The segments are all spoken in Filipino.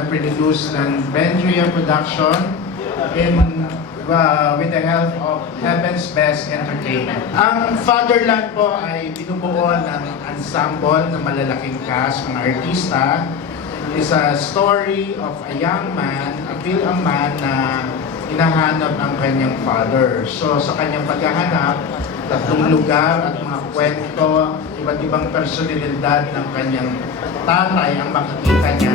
na produce ng Benjuya Production with the help of Heaven's Best Entertainment. Ang Fatherland po ay binubuo ng ensemble ng malalaking cast, mga artista. Is a story of a young man, a man na hinahanap ang kanyang father. So sa kanyang paghahanap, tatlong lugar at mga kwento, iba't ibang personalidad ng kanyang tatay ang makikita niya.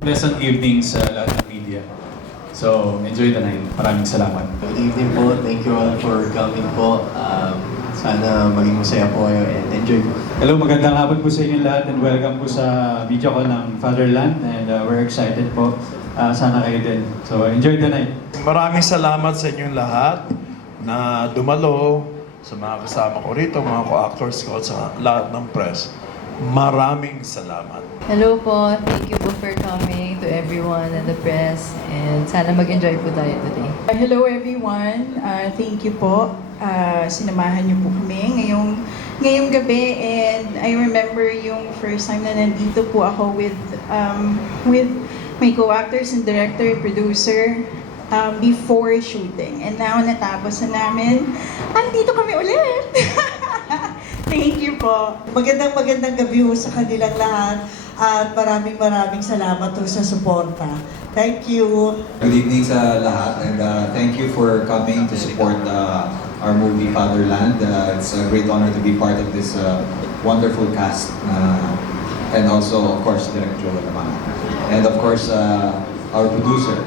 Pleasant evening sa lahat ng media. So, enjoy the night. Maraming salamat. Good evening po. Thank you all for coming po. Sana maging masaya po kayo and enjoy po. Hello, magandang hapon po sa inyo lahat and welcome po sa video ko ng Fatherland and we're excited po. Sana kayo din. So, enjoy the night. Maraming salamat sa inyong lahat na dumalo, sa mga kasama ko rito, mga co-actors ko at sa lahat ng press. Maraming salamat. Hello po. Thank you po for coming to everyone and the press. And sana mag-enjoy po tayo today. Hello everyone. Thank you po. Sinamahan niyo po kami ngayong gabi. And I remember yung first time na nandito po ako with my co-actors and director, producer, before shooting. And now natapos na namin. Andito kami ulit! Thank you po. Magandang gabi ho sa kanilang lahat at maraming salamat ho sa suporta. Thank you. Good evening sa lahat and thank you for coming to support our movie Fatherland. It's a great honor to be part of this wonderful cast and also of course Direk Joel naman. And of course our producer,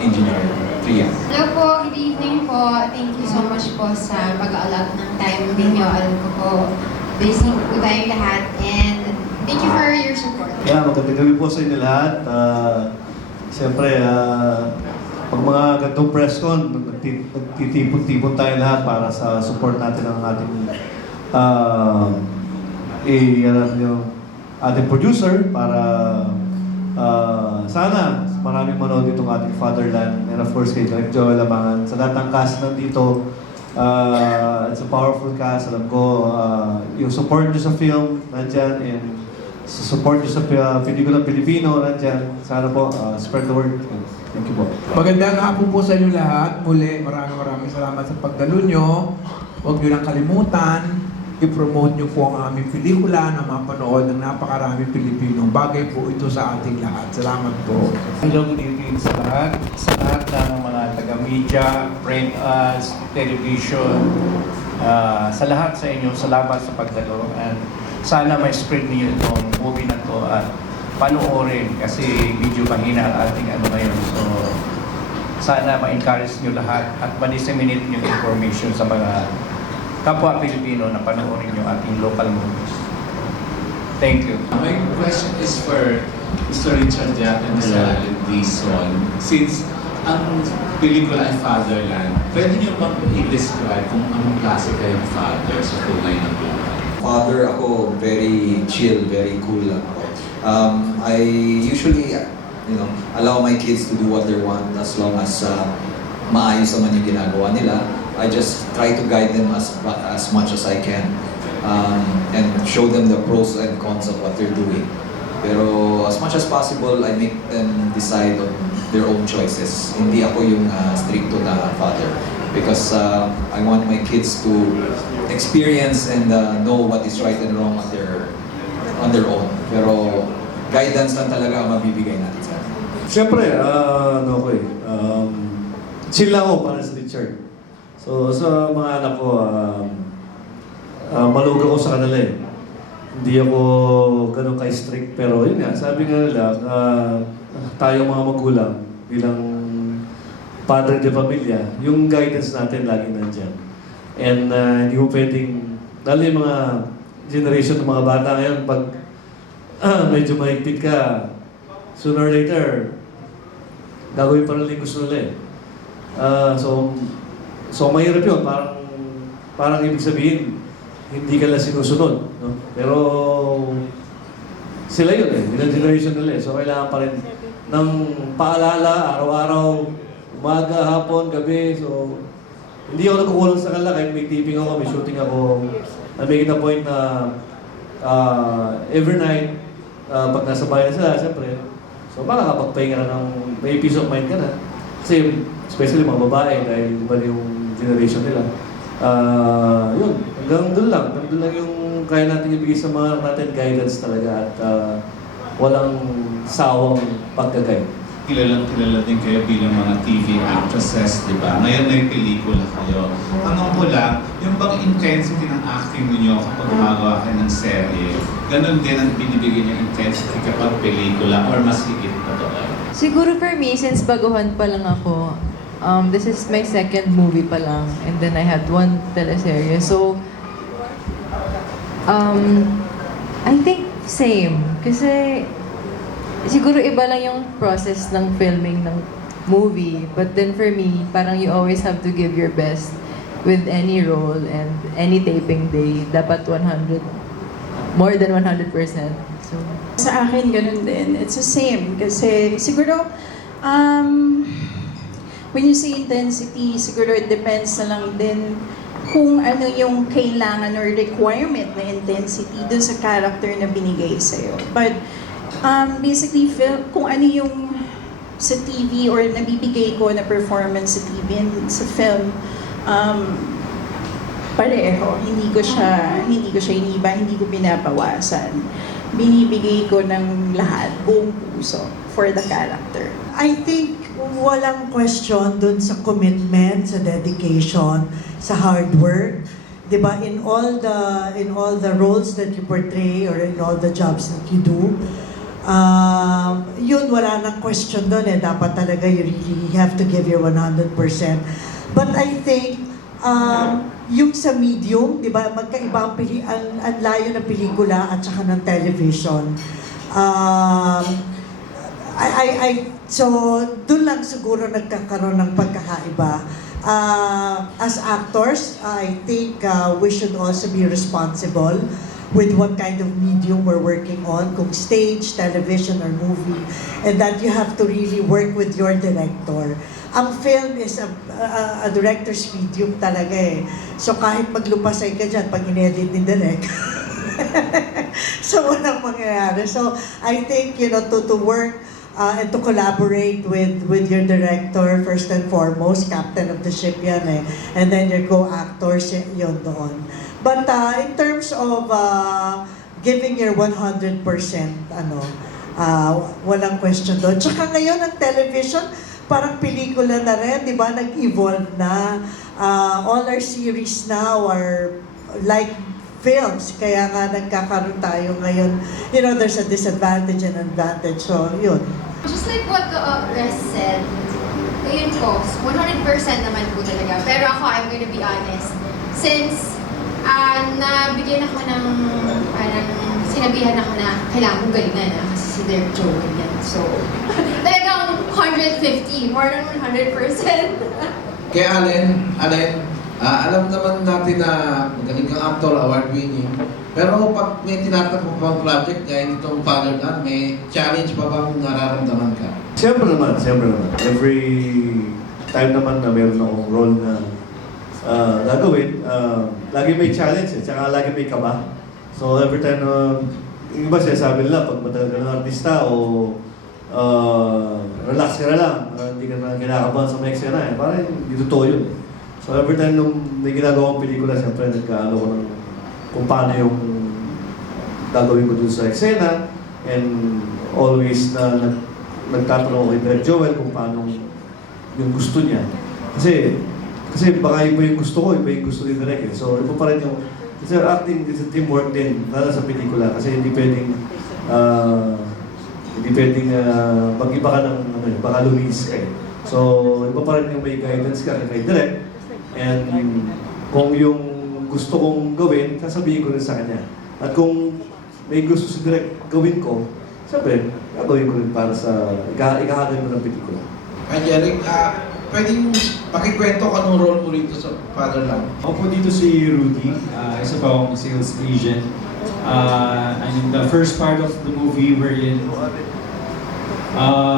si engineer, Tria. Hello po, good evening po. Thank you so much po sa pag-aalok ng time ninyo. Alam ko po, busy po tayong lahat and thank you for your support. Yeah, magandang gabi po sa inyo lahat. Siyempre, pag mga gantong press con, nagtitipon-tipon tayo lahat para sa support natin ang ating yung ating producer para sana maraming manood itong ating Fatherland and of course kay Direk Joel Lamangan. Sa lahat ng cast nandito, it's a powerful cast. Alam ko, yung support nyo sa film, nandyan, and sa support nyo sa pelikulang Pilipino, nandyan. Sana po, spread the word. Thank you po. Magandang hapon po sa inyo lahat. Muli, maraming salamat sa pagdalo nyo. Huwag nyo lang kalimutan, i-promote nyo po ang aming pelikula na mapanood ng napakaraming Pilipino. Bagay po ito sa ating lahat. Salamat po. Hello, good evening sa lahat ng mga taga-media, print ads, television, sa lahat sa inyo, salamat sa pagdalo. And sana may spread niyo itong movie na to at panoorin kasi medyo mahina ang ating ngayon. So, sana ma-encourage niyo lahat at ma-disseminate niyo information sa mga kapwa Pilipino na panoorin yung ating local movies. Thank you. My question is for Mr. Richard Yap and Mr. Allen Dizon. Since ang pelikula ay Fatherland, pwede niyo bang i-describe kung anong klase kayong father sa tunay na buhay? Father ako, very chill, very cool lang ako. I usually, allow my kids to do what they want as long as maayos naman yung ginagawa nila. I just try to guide them as much as I can and show them the pros and cons of what they're doing. Pero as much as possible, I make them decide on their own choices. Hindi ako yung stricto na father because I want my kids to experience and know what is right and wrong on their own. Pero guidance lang talaga ang mabibigay natin sa kanila. Siyempre, chill lang ako para sa Richard. So, sa mga anak ko, maluga ko sa kanila eh. Hindi ako ganun ka-strict, pero yun nga, sabi nga nila, tayo mga magulang, bilang padre de familia, yung guidance natin laging nandyan. And hindi mo pwedeng, lalo yung mga generation ng mga bata ngayon, pag medyo mahigpit ka, sooner or later, gagawin pa rin yung gusto nila eh. So mahirap yun, parang ibig sabihin, hindi ka lang sinusunod. No? Pero sila yun eh, ilang generation nila eh. So kailangan pa rin ng paalala, araw-araw, umaga, hapon, gabi. So hindi ako nagkukulang sa kanila kahit may taping ako, may shooting ako. I make it a point na every night, pag nasa bayan sila, siyempre, so makakapagpahinga ka ng may peace of mind ka na. Kasi especially mga babae dahil iba yung generation nila. Yun, hanggang doon lang yung kaya natin ibigay sa mga natin guidance talaga at walang sawang pagkagay. Kilala din kayo bilang mga TV actresses, di ba? Ngayon may pelikula kayo. Tanong ko lang, yung bang intensity ng acting niyo kapag gumagawa kayo ng serye, ganun din ang binibigay niyo intensity kapag pelikula or mas higit pa doon? Siguro for me, since baguhan pa lang ako, this is my second movie pa lang, and then I had one teleserye. So, I think same. Kasi, siguro iba lang yung process ng filming ng movie. But then for me, parang you always have to give your best with any role and any taping day. Dapat 100, more than 100%. So, Sa akin, ganun din. It's the same. Kasi siguro, when you say intensity, siguro it depends na lang din kung ano yung kailangan or requirement na intensity dun sa character na binigay sa'yo. But basically, kung ano yung sa TV or nabibigay ko na performance sa TV and sa film, pareho. Hindi ko siya iniba, hindi ko binabawasan. Binibigay ko ng lahat, buong puso for the character. I think walang question dun sa commitment, sa dedication, sa hard work. 'Di ba? In all the roles that you portray or in all the jobs that you do, Yun, wala nang question doon eh. Dapat talaga you really have to give your 100%. But I think, yung sa medium, di ba, magkaiba ang layo ng pelikula at saka ng television. So, doon lang siguro nagkakaroon ng pagkakaiba. As actors, I think we should also be responsible with what kind of medium we're working on, kung stage, television, or movie, and that you have to really work with your director. Ang film is a director's medium talaga eh. So kahit maglupasay ka dyan pag in-edit ni Direk, so walang mangyayari. So I think, to work and to collaborate with your director, first and foremost, captain of the ship yan eh, and then your co-actors, yun doon. But in terms of giving your 100%, walang question doon. Tsaka ngayon ang television, parang pelikula na rin, di ba? Nag-evolve na. All our series now are like films. Kaya nga nagkakaroon tayo ngayon. There's a disadvantage and advantage. So, yun. Just like what the rest said, yun po, 100% naman po talaga. Pero ako, I'm gonna be honest. Since nabigyan ako ng, sinabihan ako na kailangan kong galingan kasi si Derek Joel yan. So, talagang 150, more than 100%. Kaya Allen, alam naman natin na magaling kang actor, award-winning. Pero pag may tinatakbo pang project gaya nitong Fatherland, may challenge pa bang nararamdaman ka? Siyempre naman. Every time naman na meron akong role na gagawin, lagi may challenge tsaka lagi may kaba. So every time yung iba sinasabi nila, pag matagal ka ng artista o relax ka na lang, hindi ka na kinakabahan sa mga eksena eh. Parang hindi totoo yun. So every time nung may ginagawang pelikula, siyempre nagkaano ko ng kung paano yung gagawin ko dun sa eksena, and always na nagtatanong ko kay Direk Joel kung paano yung gusto niya. Kasi baka iba yung gusto ko, iba yung gusto ni Direk eh. So iba pa rin yung, kasi acting is a teamwork din, lalo sa pelikula, kasi hindi pwedeng mag-iba ka ng, baka lumis ka eh. So iba pa rin yung may guidance ka kay Direk, and kung yung gusto kong gawin, sasabihin ko rin sa kanya. At kung may gusto si Direk gawin ko, sabi, gagawin ko rin para sa ikahagan mo ng pelikula. Derek, pwedeng pakikwento ko anong role mo rito sa Fatherland? Ako po dito si Rudy, isa pa akong sales agent. And the first part of the movie wherein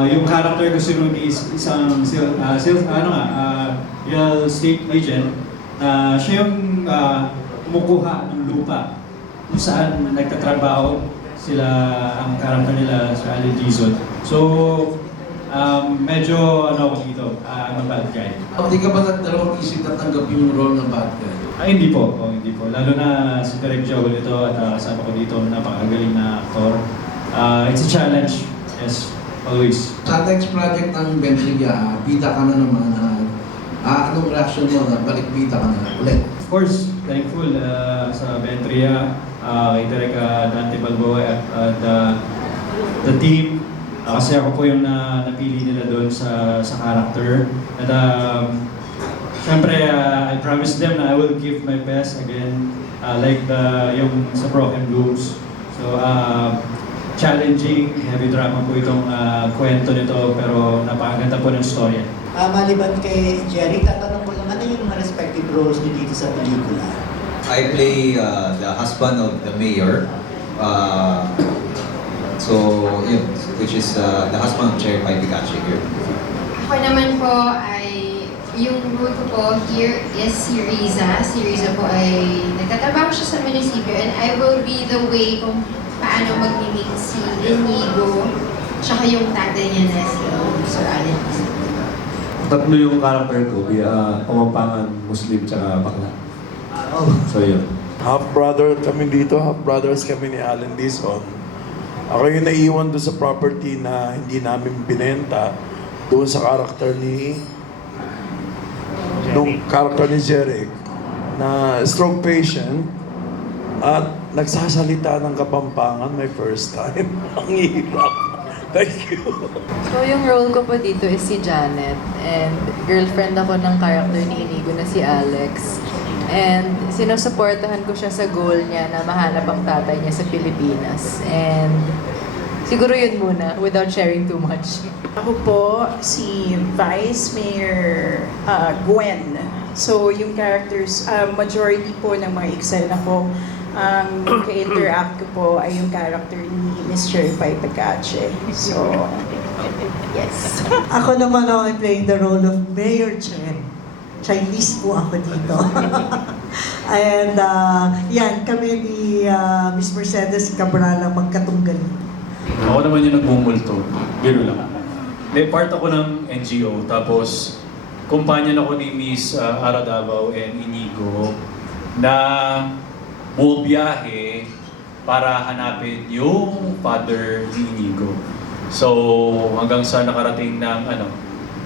yung character ko si Rudy is isang real estate agent na siya yung kumukuha ng lupa kung saan nagtatrabaho sila, ang character nila sa Ali Dizon. So, medyo ako dito, I'm a bad guy. Hindi ka ba nagdalawang isip na tanggapin yung role ng bad guy? Ay, hindi po. Hindi po. Lalo na si Direk Joel ito at kasama ko dito, napakagaling na aktor. It's a challenge. Yes, always. Sa next project ng Ventria, bida ka na naman. Anong reaction mo na balik bida ka na ulit? Of course, thankful sa Ventria, kay Direk Dante Balboa at the team. Kasi ako po yung napili nila doon sa character. At syempre, I promised them na I will give my best again, like yung sa Broken Blooms. So, challenging, heavy drama po itong kwento nito, pero napakaganda po ng storya. Maliban kay Jerry, tatanong ko lang, ano yung mga respective roles niyo dito sa pelikula? I play the husband of the mayor. Which is the husband of Chair Pai Picache here. Ako naman po ay, yung role ko po here is si Riza. Si Riza po ay nagtatrabaho siya sa munisipyo, and I will be the way kung paano mag-mimic si Inigo, tsaka yung tatay niya na si Sir Allen. Tatlo yung character ko, Pamampangan, Muslim, tsaka bakla. So yun. Half-brother kami dito, half-brothers kami ni Allen Dizon. Ako yung naiwan doon sa property na hindi namin binenta doon sa character ni Jeric na stroke patient At nagsasalita ng Kapampangan, my first time. Ang hirap. Thank you. So yung role ko po dito is si Janet and girlfriend ako ng character ni Inigo na si Alex. And sinusuportahan ko siya sa goal niya na mahanap ang tatay niya sa Pilipinas. And siguro yun muna, without sharing too much. Ako po si Vice Mayor Gwen. So yung characters, majority po ng mga eksena ko, ang ka-interact ko po ay yung character ni Mr. Pai Pagache. So, yes. Ako naman ako playing the role of Mayor Chen. Chinese po ako dito. And yan, kami ni Miss Mercedes Cabral ang magkatunggali. Ako naman yung nagbumulto. Biro lang. Part ako ng NGO, tapos kumpanyan ako ni Miss Ara Davao and Inigo na bumiyahe para hanapin yung father ni Inigo. So, hanggang sa nakarating ng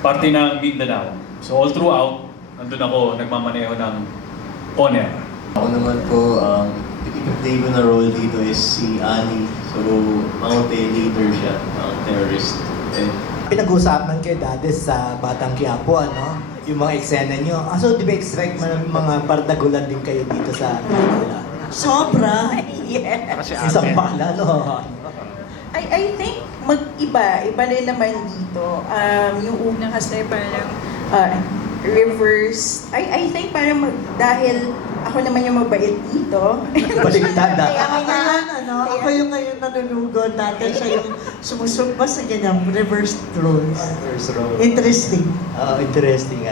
parte ng Mindanao. So, all throughout, nandun ako, nagmamaneho ng Poner. Ako naman po, i-play ko na role dito is si Ali. So, mountain leader siya, terrorist. And Pinag-usapan kayo dati sa Batang Quiapo, ano? Yung mga eksena nyo. So, di ba expect mga pardagulan din kayo dito sa pelikula? Sobra. Yes. Isang pala, no? I think iba rin naman dito. Yung una kasi parang reverse. I think parang dahil ako naman yung mabait dito. Baliktad na. Ako ngayon, ako yung ngayon nanunugod. Dati siya yung sumusumpa sa ganyan, reverse roles. Interesting. Interesting,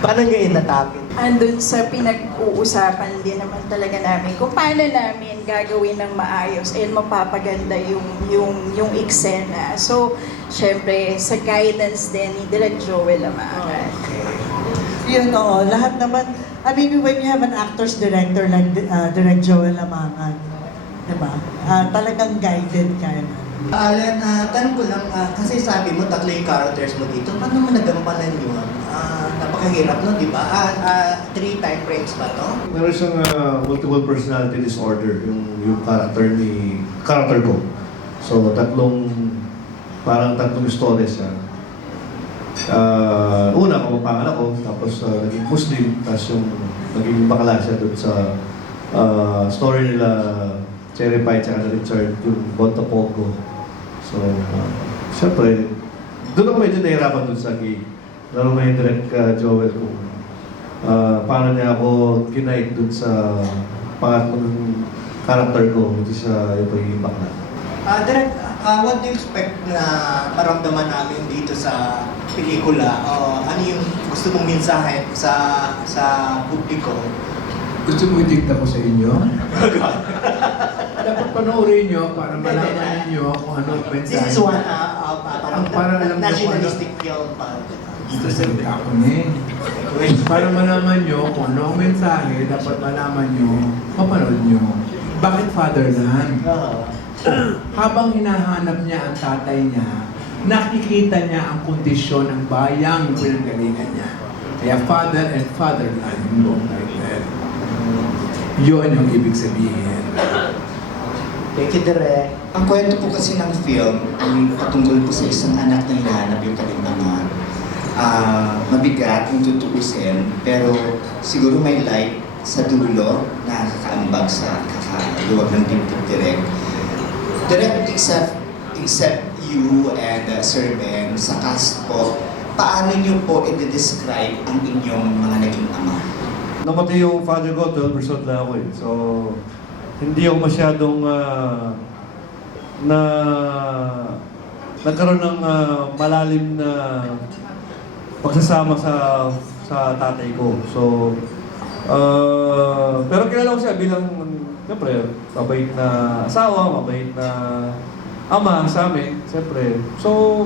Paano nyo inatapin? Andun sa pinag-uusapan din naman talaga namin kung paano namin gagawin ng maayos and mapapaganda yung eksena. So, syempre, sa guidance din ni Direk Joel Amaran. Yun, oo. Lahat naman, I mean, when you have an actor's director like Direk Joel Amangan, diba? Talagang guided ka. Alan, tanong ko lang, kasi sabi mo, 3 yung characters mo dito. Paano mo nagampanan yun? Napakahirap, no? Di ba? 3 time frames ba to? Meron siyang multiple personality disorder, yung character ko. So, parang tatlong stories siya. Una, Kapampangan ako, tapos naging Muslim, tapos yung naging bakla siya dun sa story nila Cherry Pie at Richard, yung Bonto Pogo. So, syempre, doon ako medyo nahirapan dun sa gig. Lalo may Direk Joel kung paano niya ako kinait dun sa pangatlong character ko, which is yung bakla. Direk, what do you expect na maramdaman namin dito sa pelikula? Ano yung gusto mong mensahe sa publiko? Gusto mo itigta ko sa inyo? Dapat panoorin nyo para malaman niyo kung ano ang mensahe. This is one, para alam niyo nationalistic film pa. Gusto salita ako para malaman nyo kung ano ang mensahe, dapat malaman nyo, mapanood nyo. Bakit fatherland? Habang hinahanap niya ang tatay niya, nakikita niya ang kondisyon ng bayang pinanggalingan niya. Kaya father and fatherland yung buong title. Yun yung ibig sabihin. Thank you, Direk. Ang kwento po kasi ng film ay patungkol po sa isang anak na hinahanap yung kanyang ama. Mabigat kung tutuusin, pero siguro may light sa dulo na kakaambag sa kakaluwag ng dibdib, Direk. Direk, except you and Sir Ben, sa cast po, paano niyo po i-describe ang inyong mga naging ama? Namatay yung father ko, 12 years old lang ako eh. So, hindi ako masyadong nagkaroon ng malalim na pagsasama sa tatay ko. So, pero kilala ko siya bilang, siyempre, mabait na asawa, mabait na ama sa amin, siyempre. So,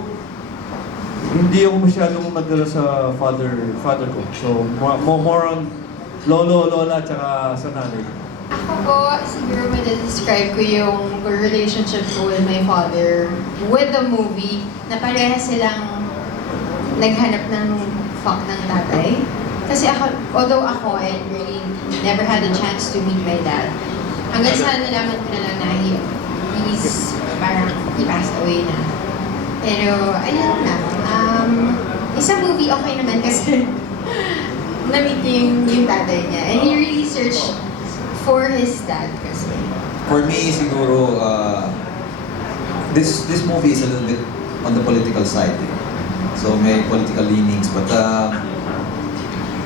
hindi ako masyadong nagdala sa father ko. So, more on lolo, lola, tsaka sa nanay. Ako po, siguro describe ko yung relationship ko with my father with the movie na pareha silang naghanap ng fuck ng tatay. Kasi ako, although ako, I really never had a chance to meet my dad. Hanggang sa nalaman ko na lang na he's parang he passed away na. Pero, ayun na. Isang movie okay naman kasi na-meet yung tatay niya. And he really searched for his dad kasi. For me, siguro, this movie is a little bit on the political side. So may political leanings, but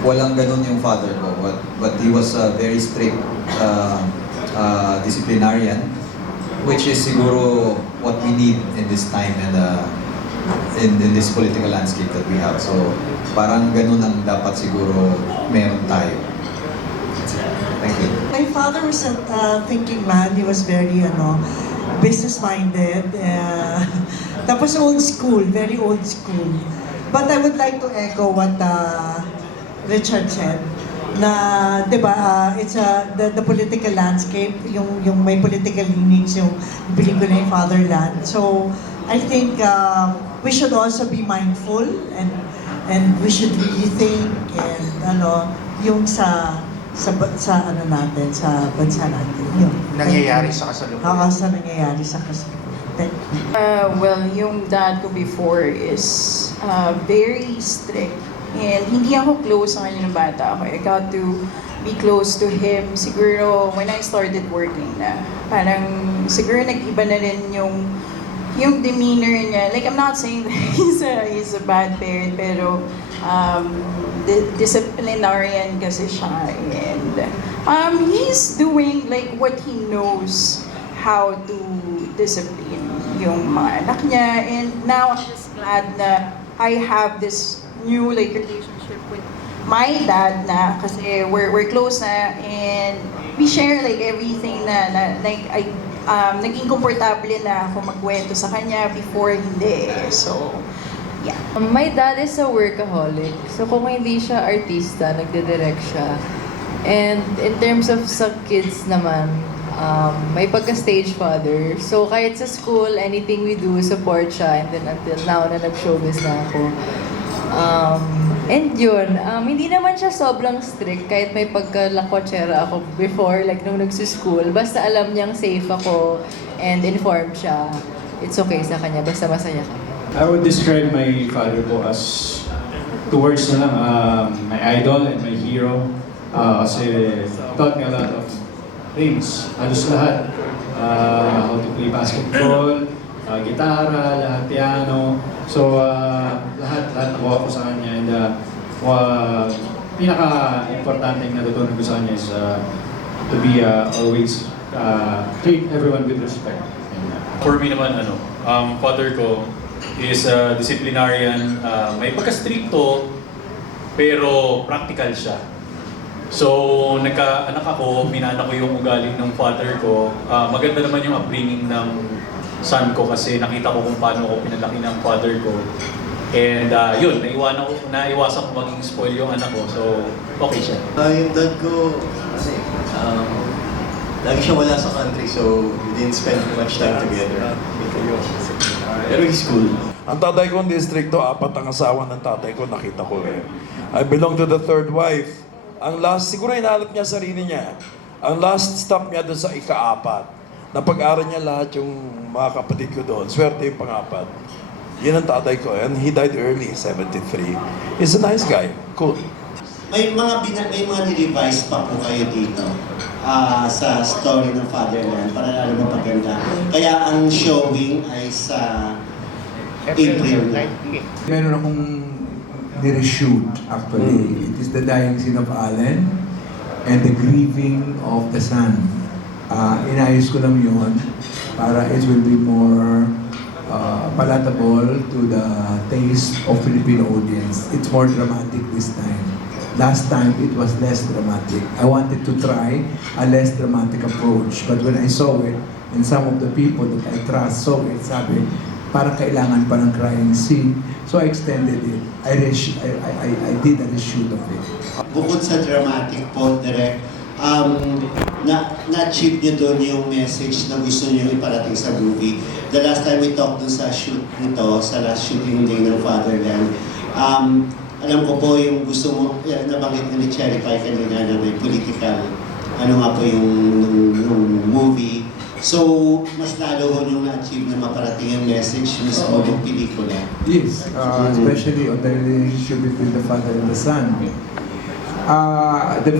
walang ganun yung father ko. But he was a very strict disciplinarian, which is siguro what we need in this time and in this political landscape that we have. So parang ganun ang dapat siguro meron tayo. Thank you. My father was a thinking man. He was very, business-minded. Tapos old school, very old school. But I would like to echo what Richard said. Na, di ba, it's the political landscape, yung may political leanings, yung pelikula yung Fatherland. So, I think we should also be mindful and we should really think and yung sa natin, sa bansa natin. Yun. Nangyayari sa kasalukuyan. Oo, sa nangyayari sa kasalukuyan. Thank you. Well, yung dad ko before is very strict. And hindi ako close sa kanya ng bata ako. I got to be close to him siguro when I started working na. Parang siguro nag-iba na rin yung demeanor niya. Like, I'm not saying that he's a bad parent, pero disciplinarian kasi siya. And he's doing like what he knows how to discipline yung mga anak niya. And now I'm just glad na I have this new like relationship with my dad na kasi we're close na and we share like everything na like naging komportable na ako magkwento sa kanya before hindi. So, yeah. My dad is a workaholic. So kung hindi siya artista, nagdidirect siya. And in terms of sa kids naman, may pagka-stage father. So kahit sa school, anything we do, support siya. And then until now na nag-showbiz na ako. And yun, hindi naman siya sobrang strict kahit may pagka-lakotsera ako before, like nung nagsuschool. Basta alam niyang safe ako and informed siya. It's okay sa kanya, basta masaya kami. I would describe my father ko as two words na lang, my idol and my hero. Kasi taught me a lot of things, halos lahat. How to play basketball, gitara, lahat piano. So, lahat nakuha ko sa kanya. And pinaka-importante na natutunan ko sa kanya is to be always treat everyone with respect. For me naman, father ko is a disciplinarian. May pagka-stricto, pero practical siya. So, nagka-anak ako, minana ko yung ugali ng father ko. Maganda naman yung upbringing ng son ko kasi nakita ko kung paano ako pinalaki ng father ko. And yun, naiwasan ko maging spoil yung anak ko. So, okay siya. Yung dad ko, kasi, lagi siya wala sa country, so we didn't spend much time together. Pero he's cool. Ang tatay kong districto, 4 ang asawa ng tatay ko, nakita ko eh. I belong to the third wife. Ang last, siguro hinahanap niya sarili niya. Ang last stop niya doon sa ika-4. Napag-aral niya lahat yung mga kapatid ko doon. Swerte yung pang-4. Yun ang tatay ko. And he died early, 73. He's a nice guy. Cool. May mga nirevise pa po kayo dito sa story ng Fatherland para lalo mapaganda. Kaya ang showing ay sa April na. Meron akong nireshoot actually. It is the dying scene of Allen and the grieving of the son. Inayos ko lang yun para it will be more palatable to the taste of Filipino audience. It's more dramatic this time. Last time, it was less dramatic. I wanted to try a less dramatic approach. But when I saw it, and some of the people that I trust saw it, sabi, parang kailangan pa ng crying scene. So I extended it. I did a reshoot of it. Bukod sa dramatic po, Direk, na-achieve niyo doon yung message na gusto niyo iparating sa movie. The last time we talked doon sa shoot nito, sa last shooting day ng Fatherland, alam ko po yung gusto mo, nabanggit ni Cherry Pie kanina na may political ano nga po yung movie. So, mas lalo ho yung na-achieve na maparating yung message mismo ng pelikula. Yes, especially on the relationship between the father and the son. The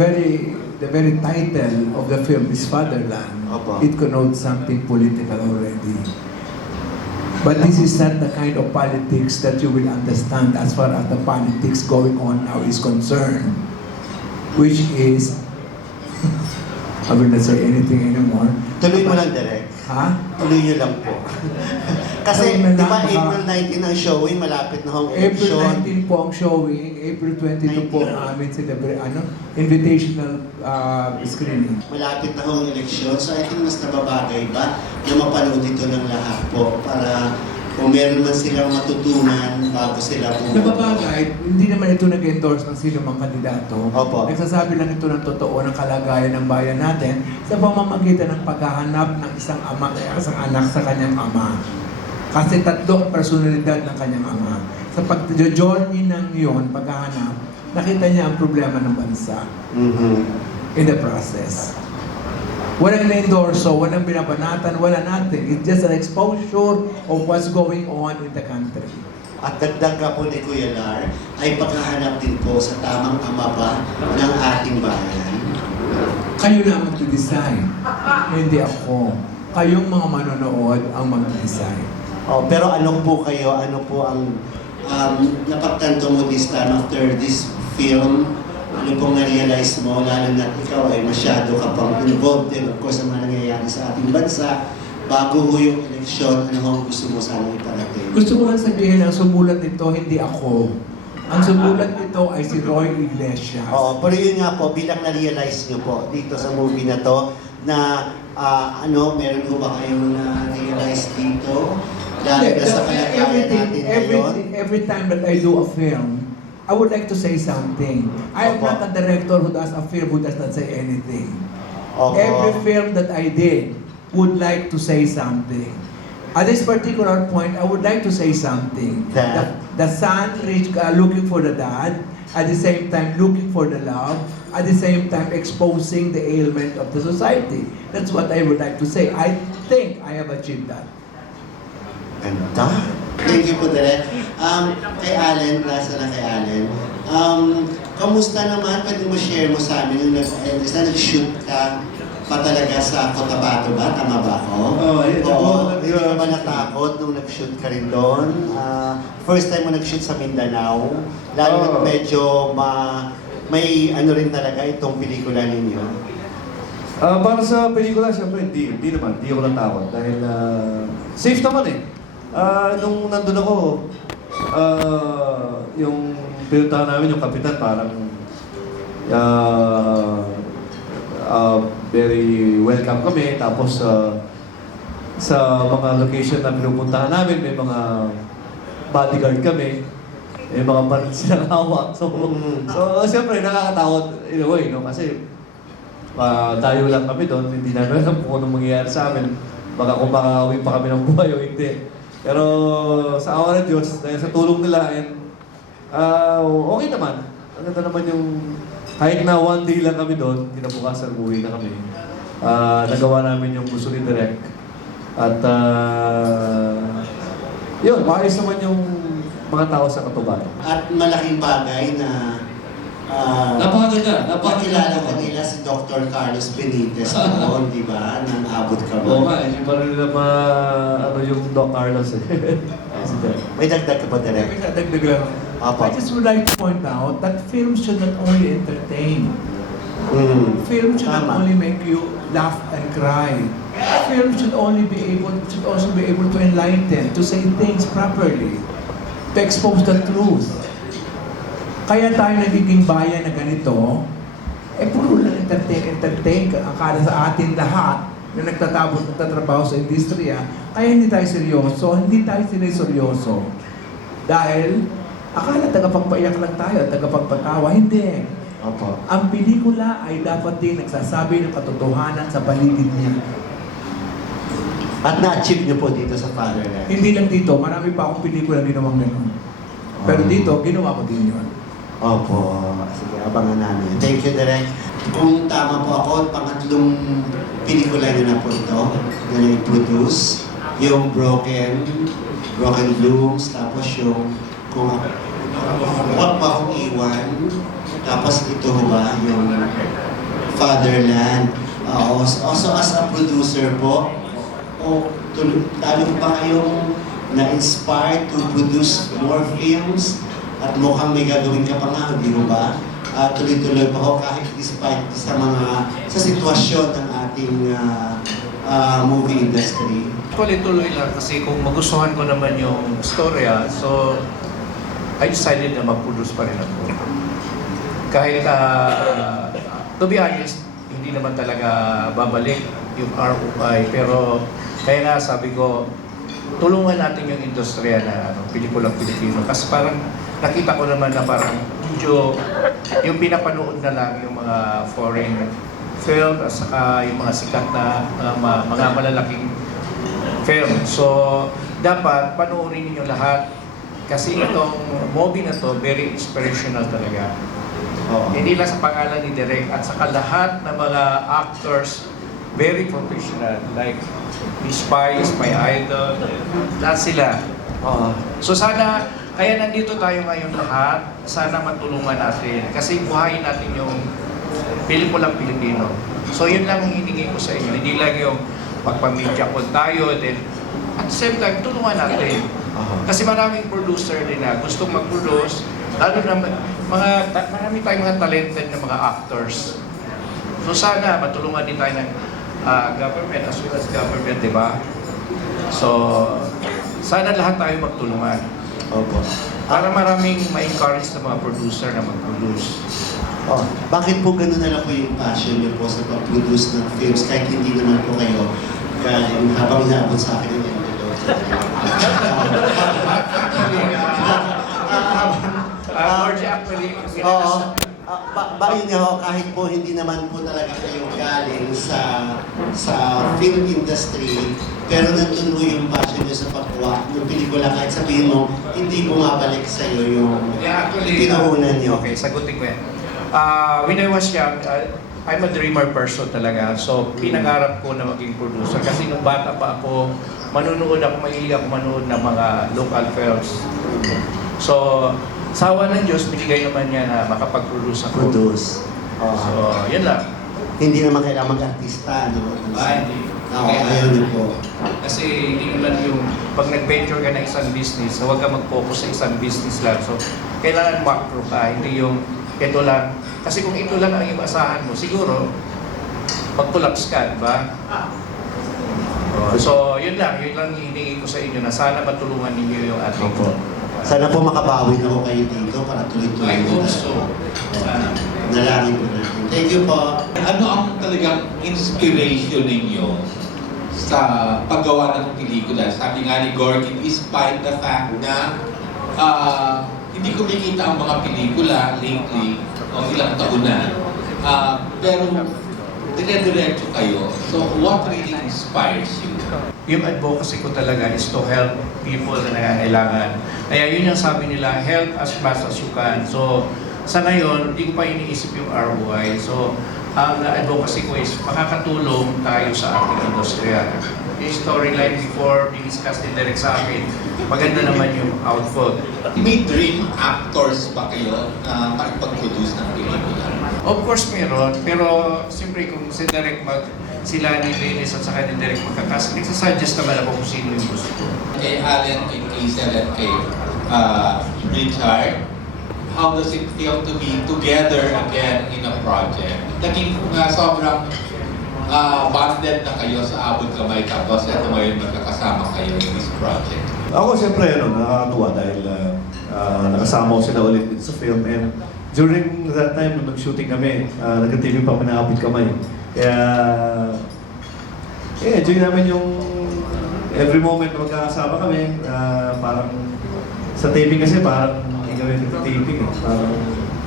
very title of the film is Fatherland. Opo. It connotes something political already. But this is not the kind of politics that you will understand as far as the politics going on now is concerned. Which is, I will not say anything anymore. Tuloy mo lang, direct. Ha? Tuloy nyo lang po. Kasi, Tuloy di na ba, lang, April 19 ang showing, malapit na hong April election. 19 po ang showing, April 22 po ang aming invitational screening. Malapit na hong eleksyon, so I think mas nababagay ba na mapanood ito ng lahat po para kung meron man silang matutunan bago sila pumunta. Nababagay, hindi naman ito nag-endorse ng sino mang kandidato. Opo. Nagsasabi lang ito ng totoo ng kalagayan ng bayan natin sa pamamagitan ng paghahanap ng isang anak sa kanyang ama. Kasi tatlo ang personalidad ng kanyang ama. Sa pag-journey ng iyon, paghahanap, nakita niya ang problema ng bansa in the process. Walang na-endorso, walang binabanatan, wala natin. It's just an exposure of what's going on in the country. At dagdag ka po ni Kuya Lar, ay paghahanap din po sa tamang ama ba ng ating bayan. Kayo na ang mag-design, hindi ako. Kayong mga manonood ang mag-design. Oh, pero ano po kayo, ano po ang napagtanto mo this time after this film? Ano pong na-realize mo, lalo na ikaw ay masyado ka pang involved din, of course, sa mga nangyayari sa ating bansa, bago ho yung eleksyon, ano ho gusto mo sana iparating? Gusto ko lang sabihin, ang sumulat nito, hindi ako. Ang sumulat nito ay si Roy Iglesias. Oo, pero yun nga po, bilang na-realize nyo po dito sa movie na to, na meron ho ba kayong na-realize dito? Lalo na sa kalagayan natin ngayon? Every time that I do a film, I would like to say something. I am not a director who does a film who does not say anything. Every film that I did would like to say something. At this particular point, I would like to say something. The son looking for the dad, at the same time looking for the love, at the same time exposing the ailment of the society. That's what I would like to say. I think I have achieved that. Ganda. Thank you po, Direk. Kay Allen, last na kay Allen. Kamusta naman? Pwede mo share mo sa amin yung nag-shoot ka pa talaga sa Cotabato ba? Tama ba ako? Oo, yun. Hindi ka ba natakot nung nag-shoot ka rin doon? First time mo nag-shoot sa Mindanao. Lalo na medyo may ano rin talaga itong pelikula ninyo. Para sa pelikula, siyempre, hindi naman. Hindi ako natakot. Dahil safe naman eh. Nung nandun ako, yung pinuntahan namin, yung kapitan, parang very welcome kami. Tapos sa mga location na pinupuntahan namin, may mga bodyguard kami. May mga baril silang hawak. So siyempre, nakakatakot in a way, no? Kasi tayo lang kami doon, hindi namin alam kung anong mangyayari sa amin. Baka kung makakawin pa kami ng buhay o hindi. Pero sa awa ng Diyos, dahil sa tulong nila, okay naman. Ang ganda naman yung, kahit na one day lang kami doon, kinabukasan uwi na kami. Nagawa namin yung gusto ni Direk. At yun, maayos naman yung mga tao sa Cotabato. At malaking bagay na Napakaganda. Napakilala ko nila si Dr. Carlos Benitez noon, di ba? Nang abot ka ba? Oo nga, hindi pa rin nila ano yung Doc Carlos eh. May dagdag ka ba, Direk? May dagdag lang. I just would like to point out that film should not only entertain. Film should not only make you laugh and cry. Film should also be able to enlighten, to say things properly, to expose the truth. Kaya tayo nagiging bayan na ganito, puro lang entertain akala sa atin lahat na nagtatrabaho sa industriya, kaya hindi tayo seryoso, hindi tayo seryoso. Dahil akala tagapagpaiyak lang tayo, tagapagpatawa, hindi. Opo. Ang pelikula ay dapat din nagsasabi ng katotohanan sa paligid niya. At na-achieve niyo po dito sa Fatherland? Hindi lang dito, marami pa akong pelikula ginawang gano'n. Pero dito, ginawa ko din yun. Opo. Sige, abangan namin. Thank you, Direk. kung tama po ako, pangatlong pelikula niyo na po ito na i-produce. Yung Broken Blooms, tapos yung kung Huwag Pa Akong Iwan, tapos ito ba, yung Fatherland. Also as a producer po, lalo pa kayong na-inspired to produce more films at mukhang may gagawin ka pa nga, di ba? Tuloy-tuloy pa ako kahit despite sa sitwasyon ng ating movie industry. Tuloy-tuloy lang kasi kung magustuhan ko naman yung storya, so I decided na mag-produce pa rin ako. Kahit, to be honest, hindi naman talaga babalik yung ROI, pero kaya nga sabi ko, tulungan natin yung industriya na pelikulang Pilipino. Kasi parang nakita ko naman na parang medyo yung pinapanood na lang yung mga foreign film at saka yung mga sikat na mga malalaking film. So, dapat panoorin niyo lahat kasi itong movie na to very inspirational talaga. Hindi lang sa pangalan ni Direk at saka lahat ng mga actors very professional like Miss Pai is my idol. Lahat sila. So sana, kaya nandito tayo ngayon lahat, sana matulungan natin kasi buhayin natin yung pelikulang Pilipino. So yun lang ang hiningi ko sa inyo. Hindi lang yung magpamedya ko tayo, then at the same time, tulungan natin. Kasi maraming producer din na gustong mag-produce, lalo na marami tayong mga talented na mga actors. So sana matulungan din tayo ng government as well as government, di ba? So, sana lahat tayo magtulungan. Opo. Para maraming ma-encourage na mga producer na mag-produce. Bakit po gano'n na lang po yung passion niyo po sa pag-produce ng films kahit hindi naman po kayo galing habang inaabot sa akin yung envelope? Bayo niyo ho, kahit po hindi naman po talaga kayo galing sa film industry, pero nandun mo yung passion niyo sa paggawa ng pelikula kahit sabihin mo, hindi bumabalik sa iyo yung pinuhunan niyo. Okay, sagutin ko yan. When I was young, I'm a dreamer person talaga. So, pinangarap ko na maging producer. Kasi nung bata pa ako, mahilig ako manood ng mga local films. So, sawa ng Diyos, binigay naman niya na makapag-produce ako. So, yun lang. Hindi naman kailangan mag-artista, no? Hindi. Ayaw niyo po. Kasi hindi naman yung, pag nag-venture ka ng isang business, huwag ka mag-focus sa isang business lang. So, kailangan macro ka, hindi yung ito lang. Kasi kung ito lang ang iyong asahan mo, siguro, mag-collapse ka, di ba? So, yun lang hiningi ko sa inyo na sana matulungan ninyo yung ating ko. Sana po makabawi na ako kayo dito para tuloy-tuloy na. Nalangin po natin. Thank you po. Ano ang talagang inspiration ninyo sa paggawa ng pelikula? Sabi nga ni Gorky, despite the fact na hindi kumikita ang mga pelikula lately o ilang taon na, pero dire-diretso kayo. So what really inspires you? Yung advocacy ko talaga is to help people na nangangailangan. Kaya yun yung sabi nila, help as fast as you can. So, sa ngayon, hindi ko pa iniisip yung ROI. So, ang advocacy ko is makakatulong tayo sa ating industriya. Yung storyline before, diniscuss din direct sa akin, maganda naman yung output. May dream actors ba kayo na makipag-produce ng pelikula? Of course meron, pero siyempre kung si Derek sila ni Dennis at saka ni Derek magkakasal, nagsasuggest naman ako kung sino yung gusto ko. Kay Allen, kay Kaisel, at kay Richard, how does it feel to be together again in a project? Naging sobrang bonded na kayo sa abot kamay tapos ito ngayon magkakasama kayo in this project. Ako siyempre nakakatuwa dahil nakasama ko sila ulit sa film, and during that time nung nag-shooting kami, nagka-TV pa kami na abot kamay. Kaya enjoy namin yung every moment na magkakasama kami. Parang sa taping kasi parang hindi kami nag-taping eh. Parang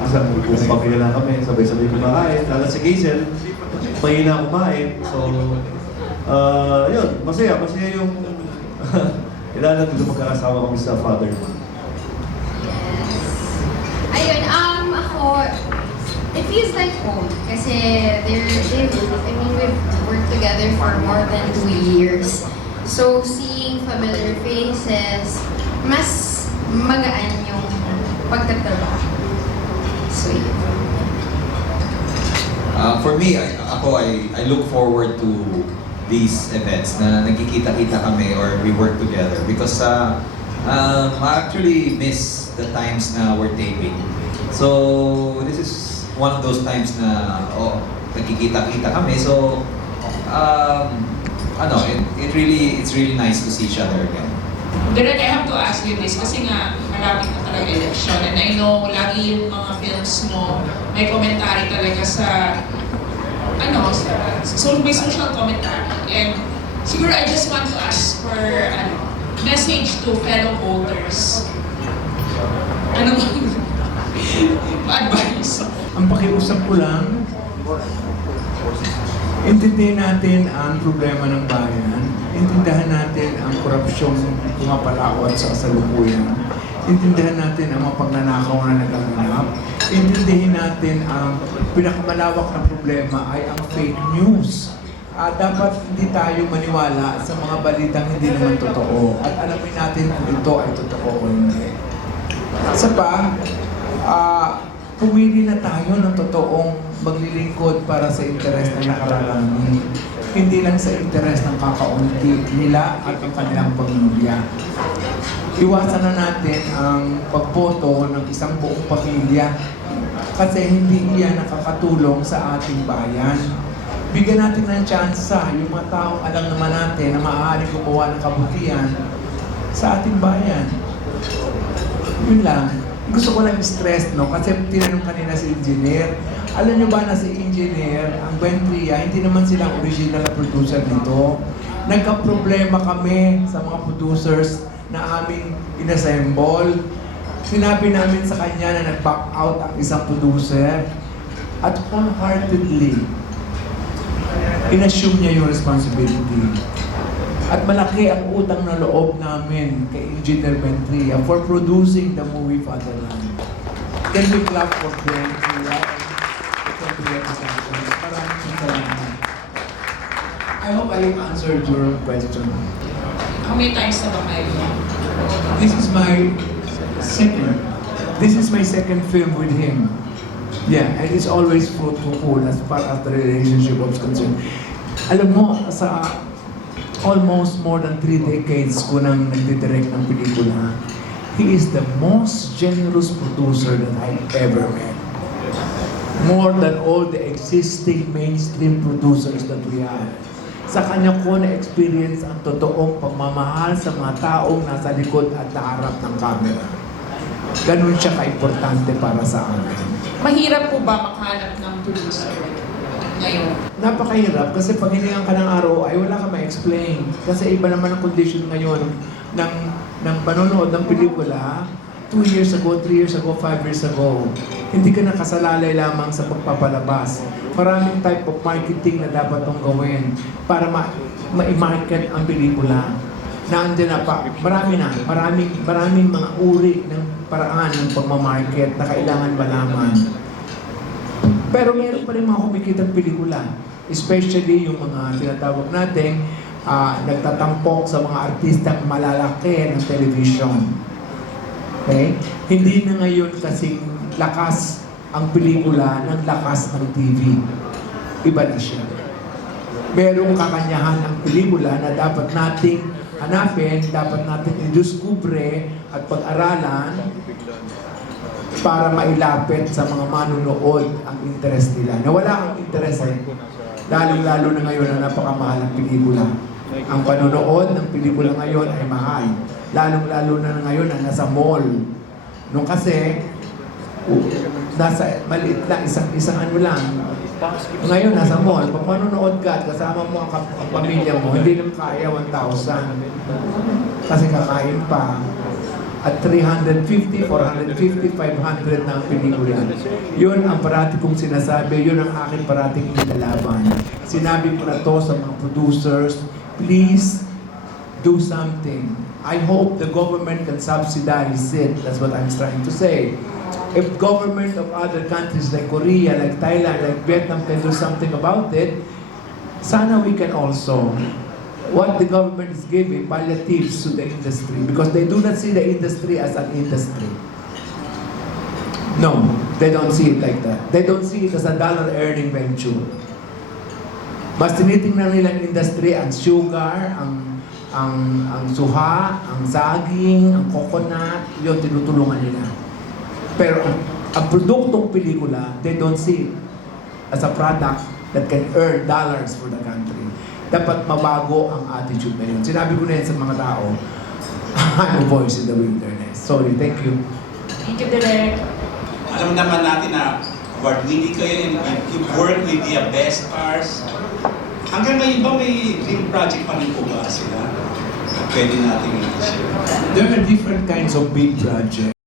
asang pamilya lang kami, sabay-sabay kumakain. Lalo si Kaisel, mahina kumain. So, yun, masaya yung kailangan dito magkakasama kami sa father. Ayun, ako, it feels like home. Kasi I mean, we've worked together for more than 2 years. So, seeing familiar faces, mas magaan yung pagtatrabaho. So, yun. For me, I look forward to these events na nagkikita-kita kami or we work together because I actually miss the times na we're taping. So, this is one of those times na nagkikita-kita kami. So, it's really nice to see each other again. Direk, I have to ask you this kasi nga malapit na talaga election and I know lagi yung mga films mo may commentary talaga sa may social commentary and siguro I just want to ask for message to fellow voters. Ano advice? Ang pakiusap ko lang, intindihin natin ang problema ng bayan, intindihan natin ang korupsyong pumapalaot sa kasalukuyan, intindihan natin ang mga pagnanakaw na nagaganap, intindihin natin ang pinakamalawak na problema ay ang fake news. Dapat hindi tayo maniwala sa mga balitang hindi naman totoo at alamin natin kung ito ay totoo o hindi. Isa pa, pumili na tayo ng totoong maglilingkod para sa interes ng nakararami. Hindi lang sa interes ng kakaunti nila at ang kanilang pamilya. Iwasan na natin ang pagboto ng isang buong pamilya kasi hindi iyan nakakatulong sa ating bayan. Bigyan natin ng tsansa yung mga taong alam naman natin na maaaring gumawa ng kabutihan sa ating bayan. Yun lang. Gusto ko lang stress, no? Kasi tinanong kanina si engineer. Alam nyo ba na si engineer, ang Ventria, hindi naman silang original na producer nito. Nagka-problema kami sa mga producers na aming inassemble. Sinabi namin sa kanya na nag-back out ang isang producer at wholeheartedly inassume niya yung responsibility. At malaki ang utang na loob namin kay Engineer Ventria for producing the movie Fatherland. Can we clap for Ventria and Ventria Productions? Maraming salamat. I hope I answered your question. How many times na ba kayo? This is my second film with him. Yeah, and it's always fruitful as far as the relationship was concerned. Alam mo, sa almost more than 3 decades ko nang nagdidirect ng pelikula, he is the most generous producer that I've ever met. More than all the existing mainstream producers that we have. Sa kanya ko na-experience ang totoong pagmamahal sa mga taong nasa likod at naharap ng camera. Ganun siya ka-importante para sa amin. Mahirap po ba makahanap ng producer ngayon? Napakahirap kasi pag hiningan ka ng ROI, wala ka ma-explain. Kasi iba naman ang condition ngayon ng panonood ng pelikula 2 years ago, 3 years ago, 5 years ago. Hindi ka nakasalalay lamang sa pagpapalabas. Maraming type of marketing na dapat mong gawin para ma-market ang pelikula. Nandiyan na pa, maraming mga uri ng paraan ng pagmamarket na kailangan malaman. Pero meron pa rin mga kumikitang pelikula. Especially yung mga tinatawag natin nagtatampok sa mga artistang malalaki ng television. Okay? Hindi na ngayon kasing lakas ang pelikula ng lakas ng TV. Iba na siya. Merong kakanyahan ang pelikula na dapat nating hanapin, dapat natin i-discover at pag-aralan para mailapit sa mga manunood ang interest nila. Nawala ang interest lalong-lalo na ngayon na napakamahal ang pelikula. Ang panonood ng pelikula ngayon ay mahal. Lalong-lalo na ngayon na nasa mall. Nung kasi, nasa maliit lang, isang ano lang. Ngayon, nasa mall, pag manonood ka at kasama mo ang pamilya mo, hindi naman kaya 1,000. Kasi kakain pa. At 350, 450, 500 na ang pelikula. Yun ang parati kong sinasabi, yun ang aking parating nilalaban. Sinabi ko na to sa mga producers, please do something. I hope the government can subsidize it. That's what I'm trying to say. If government of other countries like Korea, like Thailand, like Vietnam can do something about it, sana we can also. What the government is giving palliatives to the industry because they do not see the industry as an industry. No, they don't see it like that. They don't see it as a dollar-earning venture. Mas tinitingnan nilang industry ang sugar, ang suha, ang saging, ang coconut, yun tinutulungan nila. Pero ang produktong pelikula, they don't see it as a product that can earn dollars for the country. Dapat mabago ang attitude na yun. Sinabi ko na yan sa mga tao, I'm a voice in the wilderness. Sorry, thank you. Thank you, Direk. Alam naman natin na award-winning kayo and you work with the best stars. Hanggang ngayon ba may dream project pa rin po ba sila? Pwede natin i-share. There are different kinds of big projects.